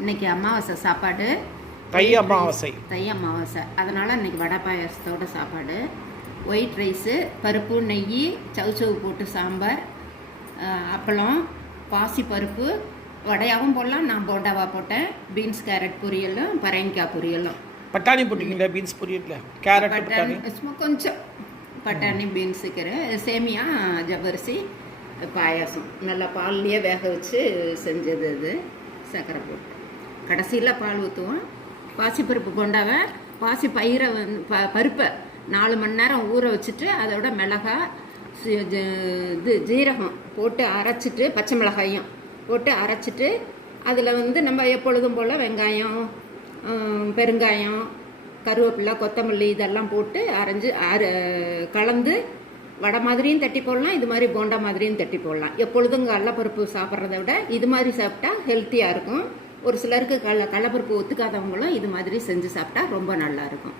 இன்னைக்கு அமாவாசை சாப்பாடு, தை அமாவாசை. தை அமாவாசை, அதனால் இன்னைக்கு வடை பாயாசத்தோட சாப்பாடு. ஒயிட் ரைஸு, பருப்பு, நெய், சவுச்சவு போட்டு சாம்பார், அப்பளம், பாசி பருப்பு, வடையாகவும் போடலாம். நான் போண்டாவாக போட்டேன். பீன்ஸ் கேரட் பொரியலும், பரங்கிக்காய் பொரியலும். பட்டாணி போட்டிங்களா? பீன்ஸ் பொரியல, கேரட், பட்டாணி, சும்மா கொஞ்சம் பட்டாணி, பீன்ஸ் வைக்கிறேன். சேமியா, ஜவ்வரிசி, பாயாசம் நல்லா பால்லையே வேக வச்சு செஞ்சது. இது சர்க்கரை போட்டு கடைசியில் பால் ஊற்றுவோம். பாசிப்பருப்பு போண்டாவை, பாசி பயிரை பருப்பை 4 மணி நேரம் ஊற வச்சுட்டு அதோட மிளகாய், இது ஜீரகம் போட்டு அரைச்சிட்டு, பச்சை மிளகாயும் போட்டு அரைச்சிட்டு, அதில் நம்ம எப்பொழுதும் போல் வெங்காயம், பெருங்காயம், கருவேப்பிலை, கொத்தமல்லி இதெல்லாம் போட்டு அரைஞ்சி கலந்து வடை மாதிரியும் தட்டி போடலாம், இது மாதிரி போண்டா மாதிரியும் தட்டி போடலாம். எப்பொழுதும் கடலைப்பருப்பு சாப்பிட்றத விட இது மாதிரி சாப்பிட்டா ஹெல்த்தியாக இருக்கும். ஒரு சிலருக்கு கடலைப்பருப்பு ஒத்துக்காதவங்களும் இது மாதிரி செஞ்சு சாப்பிட்டா ரொம்ப நல்லாயிருக்கும்.